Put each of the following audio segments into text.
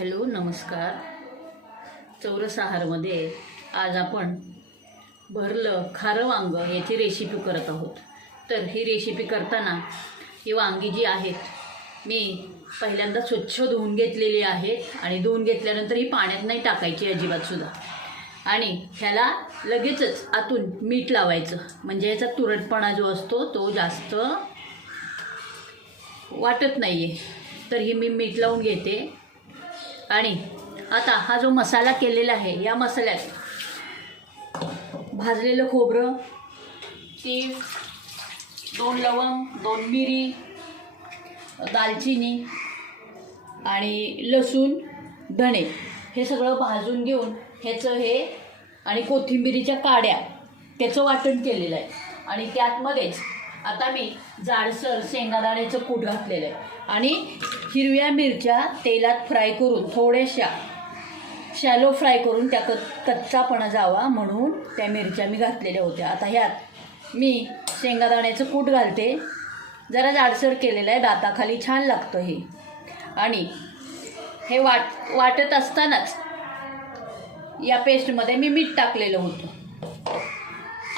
Hello नमस्कार. चौरस आहारमध्ये आज आपण भरलं खारं वांग याची रेसिपी करत आहोत. तर ही रेसिपी करताना ही वांगी जी आहेत मी पहिल्यांदा स्वच्छ धुवून घेतलेली आहेत आणि धुवून घेतल्यानंतर ही पाण्यात नाही टाकायची अजिबातसुद्धा आणि ह्याला लगेचच आतून मीठ लावायचं. म्हणजे याचा तुरटपणा जो असतो तो जास्त वाटत नाही आहे तर ही मी मीठ लावून घेते. आणि आता हा जो मसाला केलेला आहे या मसाल्यात भाजलेलं खोबरं तीळ दोन लवंग दोन मिरी दालचिनी आणि लसूण धणे. हे सगळं भाजून घेऊन ह्याचं हे आणि कोथिंबिरीच्या काड्या त्याचं वाटण केलेलं आहे. आणि त्यातमध्येच आता मी जाडसर शेंगादाण्याचं कूट घातलेलं आहे. आणि हिरव्या मिरच्या तेलात फ्राय करून थोड्याशा शॅलो फ्राय करून त्या क कच्चापणा जावा म्हणून त्या मिरच्या मी घातलेल्या होत्या. आता ह्यात मी शेंगादाण्याचं कूट घालते. जरा जाडसर केलेलं आहे दाताखाली छान लागतं हे. आणि हे वाट वाटत असतानाच या पेस्टमध्ये मी मीठ टाकलेलं होतं.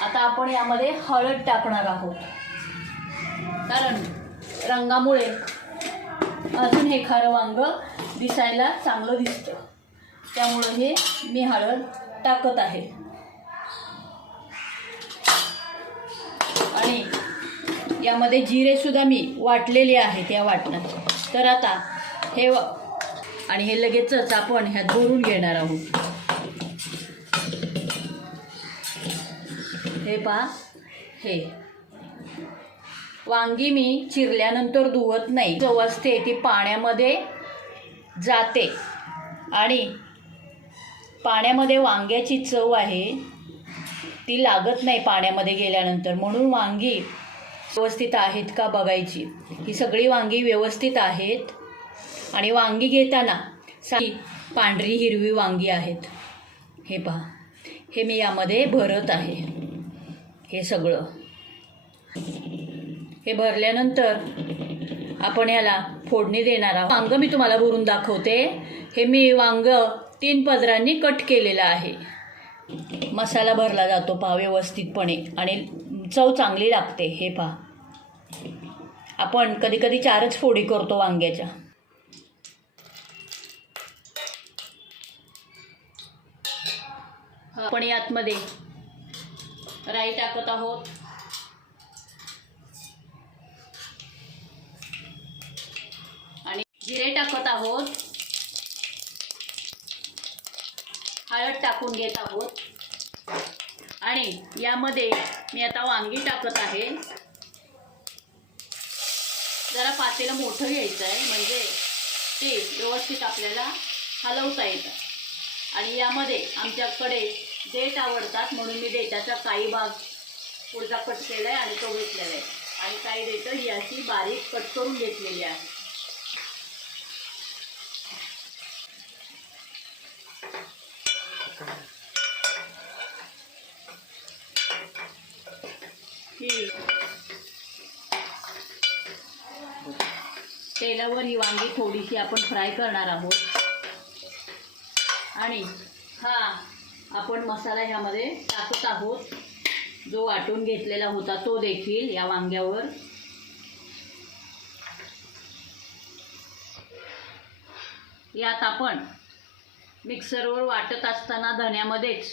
आता आपण यामध्ये हळद टाकणार आहोत. कारण रंगामुळे अजून हे खारं वांग दिसायला चांगलं दिसतं. त्यामुळं हे मी हळद टाकत आहे. आणि यामध्ये जिरेसुद्धा मी वाटलेले आहेत या वाटणात तर आता हे व- आणि हे लगेचच आपण ह्यात भरून घेणार आहोत. हे पा हे. वांगी मी चिरल्यानंतर धुवत नाही. चव असते ती पाण्यामध्ये जाते. आणि पाण्यामध्ये वांग्याची चव आहे ती लागत नाही पाण्यामध्ये गेल्यानंतर. म्हणून वांगी व्यवस्थित आहेत का बघायची. ही सगळी वांगी व्यवस्थित आहेत. आणि वांगी घेताना सा पांढरी हिरवी वांगी आहेत. हे पहा. हे मी यामध्ये भरत आहे. हे सगळं. हे भरल्यानंतर आपण याला फोडणी देणार आहोत. वांग मी तुम्हाला भरून दाखवते. हे मी वांग तीन पदरांनी कट केलेलं आहे. मसाला भरला जातो पहा व्यवस्थितपणे आणि चव चांगली लागते. हे पहा. आपण कधी कधी चारच फोडी करतो वांग्याच्या. आपण यातमध्ये राई टाकत आहोत. टाकत आहोत. हळद टाकून घेत आहोत. आणि यामध्ये मी आता वांगी टाकत आहे. जरा पातेलं मोठं घ्यायचं आहे म्हणजे ते व्यवस्थित आपल्याला हलवता येतं. आणि यामध्ये आमच्याकडे देठ आवडतात म्हणून मी देठाचा काही भाग पुढचा कट केला आहे आणि तो घेतलेला आहे. आणि काही देठं ही अशी बारीक कट करून घेतलेली आहे. तेलावर ही वांगी थोडीशी आपण फ्राय करणार आहोत. आणि हा आपण मसाला ह्यामध्ये टाकत आहोत. जो वाटून घेतलेला होता तो देखील या वांग्यावर. यात आपण मिक्सरवर वाटत असताना धण्यामध्येच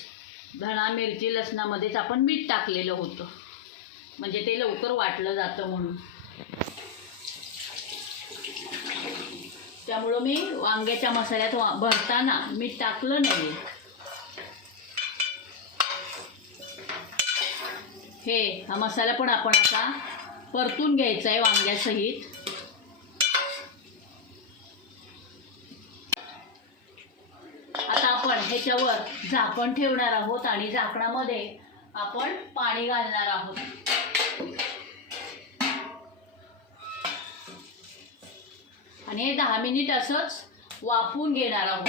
धणा मिरची लसणामध्येच आपण मीठ टाकलेलं होतं. म्हणजे ते लवकर वाटलं जातं म्हणून. त्यामुळं मी वांग्याच्या मसाल्यात वा भरताना मीठ टाकलं नाही. हे हा मसाला पण आपण आता परतून घ्यायचा आहे वांग्यासहित आता याच्यावर झाकण ठेवणार आहोत आणि झाकणामध्ये आपण पाणी घालणार आहोत. आणि हे दहा मिनिट असंच वाफून घेणार आहोत.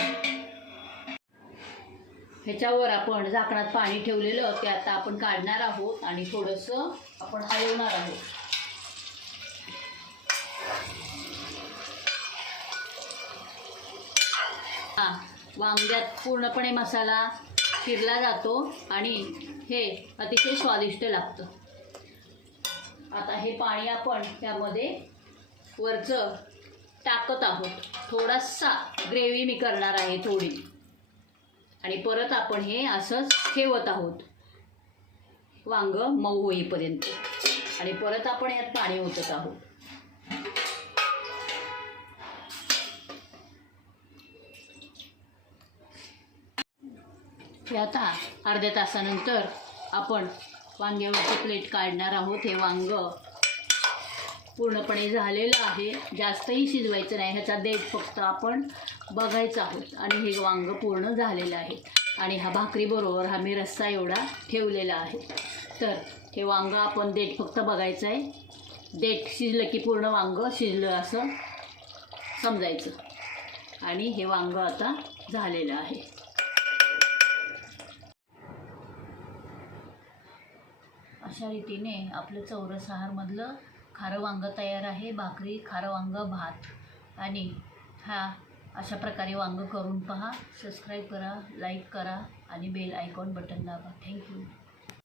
ह्याच्यावर आपण झाकणात पाणी ठेवलेलं ते आता आपण काढणार आहोत आणि थोडंसं आपण हलवणार आहोत. हा. वांग्यात म्हणजे पूर्णपणे मसाला फिरला जातो आणि हे अतिशय स्वादिष्ट लागतं. आता हे पाणी आपण त्यामध्ये वरचं टाकत आहोत. थोडासा ग्रेव्ही मी करणार आहे थोडी. आणि परत आपण हे असंच ठेवत आहोत. वांग मऊ होईपर्यंत. आणि परत आपण यात पाणी ओतत आहोत. हे आता अर्ध्या तासानंतर आपण वांग्यावरची प्लेट काढणार आहोत. हे वांग पूर्णपणे झालेलं आहे. जास्तही शिजवायचं नाही. ह्याचा देठ फक्त आपण बघायचा आहोत. आणि हे वांग पूर्ण झालेलं आहे. आणि हा भाकरीबरोबर हा मी रस्सा एवढा ठेवलेला आहे. तर हे वांग आपण देठ फक्त बघायचं आहे. देठ शिजलं की पूर्ण वांग शिजलं असं समजायचं. आणि हे वांग आता झालेलं आहे. अशा रीतीने आपलं चौरस आहारमधलं खारं वांगं तयार आहे भाकरी खारं वांगं भात. आणि हा अशा प्रकारे वांगं करून पहा. सबस्क्राईब करा लाईक करा आणि बेल आयकॉन बटन दाबा. Thank you